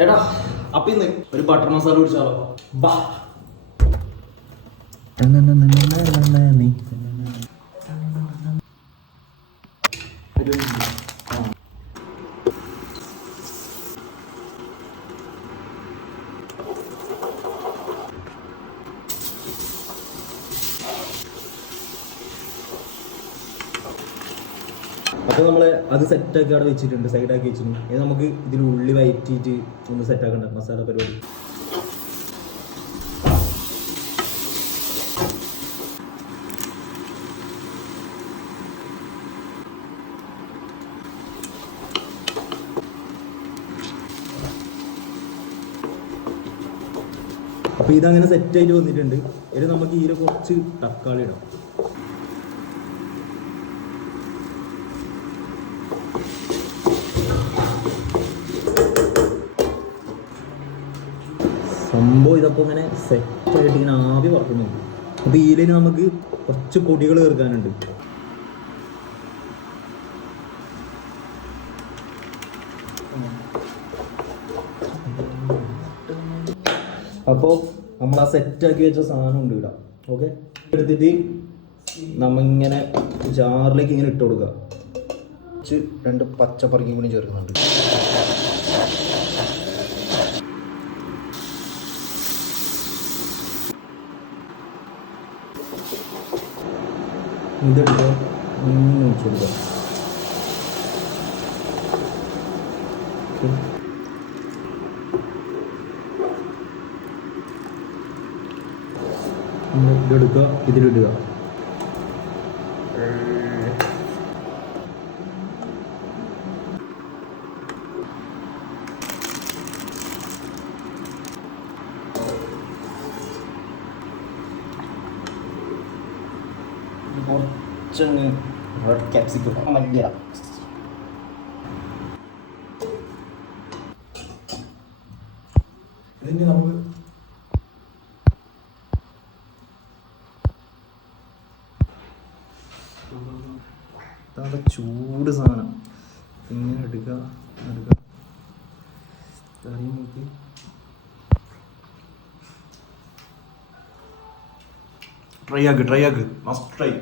എടാ അപ്പൊ ഇന്ന് ഒരു ബട്ടർ മസാല കുടിച്ചാലോ? ബാ. അപ്പോൾ നമ്മൾ അത് സെറ്റാക്കി അവിടെ വെച്ചിട്ടുണ്ട്, സൈഡാക്കി വെച്ചിട്ടുണ്ട്. ഇനി നമുക്ക് ഇതിൽ ഉള്ളി വയറ്റിയിട്ട് ഒന്ന് സെറ്റാക്കണ്ട മസാല പരിപാടി. അപ്പോൾ ഇതങ്ങനെ സെറ്റായിട്ട് വന്നിട്ടുണ്ട്. ഇനി നമുക്ക് ഇതിൽ കുറച്ച് തക്കാളി ഇടാം. സംഭവം ഇതപ്പോൾ ഇങ്ങനെ സെറ്റായിട്ട് ഇങ്ങനെ ആവി പറക്കുന്നുണ്ട്. അപ്പോൾ ഇതിൽ നമുക്ക് കുറച്ച് പൊടികൾ ചേർക്കാനുണ്ട്. അപ്പോൾ നമ്മൾ ആ സെറ്റാക്കി വെച്ച സാധനം ഉണ്ട് ഇടാം. ഓക്കെ, എടുത്തിട്ട് നമ്മിങ്ങനെ ജാറിലേക്ക് ഇങ്ങനെ ഇട്ട് കൊടുക്കുക. കുറച്ച് 2 പച്ചപ്പറിക്കും കൂടി ചേർക്കുന്നുണ്ട്. ഇതെടുക്കുക, ഒഴിച്ചു കൊടുക്കുക. ഇതെടുക്കുക, ഇതിലിടുക. കുറച്ചങ്ങ് റെഡ് ക്യാപ്സിക്കം മല്ലിയില. ഇതിന് നമുക്ക് നല്ല ചൂട് സാധനം ഇങ്ങനെ എടുക്കുക. കറി നോക്കി ട്രൈ ആക്ക് മസ്റ്റ് ട്രൈ.